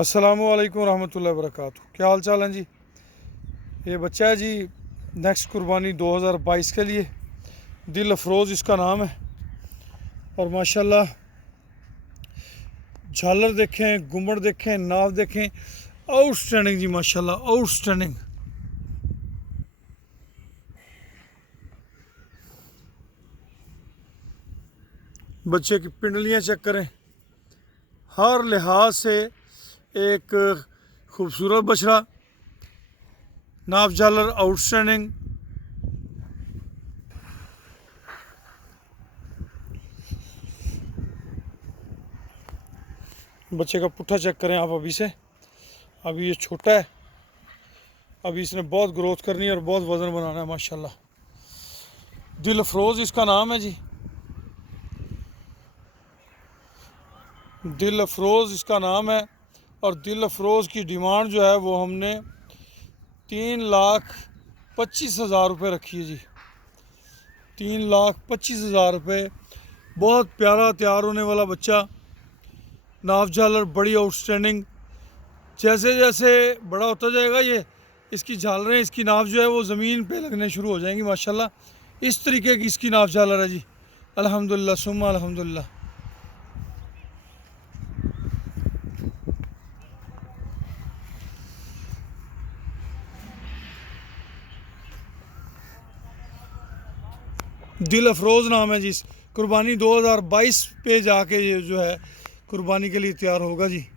अस्सलामुअलैकुम रहमतुल्लाहि वबरकातुहू। क्या हाल चाल है जी। ये बच्चा है जी नेक्स्ट कुर्बानी 2022 के लिए। दिल अफरोज़ इसका नाम है और माशाल्लाह झालर देखें, घुमड़ देखें, नाव देखें, आउटस्टैंडिंग जी माशाल्लाह आउटस्टैंडिंग। बच्चे की पिंडलियाँ चेक करें, हर लिहाज से एक खूबसूरत बछड़ा, नाव झालर आउटस्टैंडिंग। बच्चे का पुट्ठा चेक करें आप अभी से। अभी ये छोटा है, अभी इसने बहुत ग्रोथ करनी है और बहुत वज़न बनाना है माशाल्लाह। दिल अफरोज़ इसका नाम है जी, दिल अफरोज़ इसका नाम है। और दिल अफरोज़ की डिमांड जो है वो हमने 3,25,000 रुपये रखी है जी। 3,25,000 रुपये। बहुत प्यारा तैयार होने वाला बच्चा, नाव झालर बड़ी आउटस्टैंडिंग। जैसे जैसे बड़ा होता जाएगा ये इसकी झालरें, इसकी नाव जो है वो ज़मीन पे लगने शुरू हो जाएंगी माशाल्लाह। इस तरीके की इसकी नाव झालर है जी। अल्हम्दुलिल्लाह सुम्मा अल्हम्दुलिल्लाह। दिल अफरोज़ नाम है जी। कुर्बानी 2022 पे जाके ये जो है कुर्बानी के लिए तैयार होगा जी।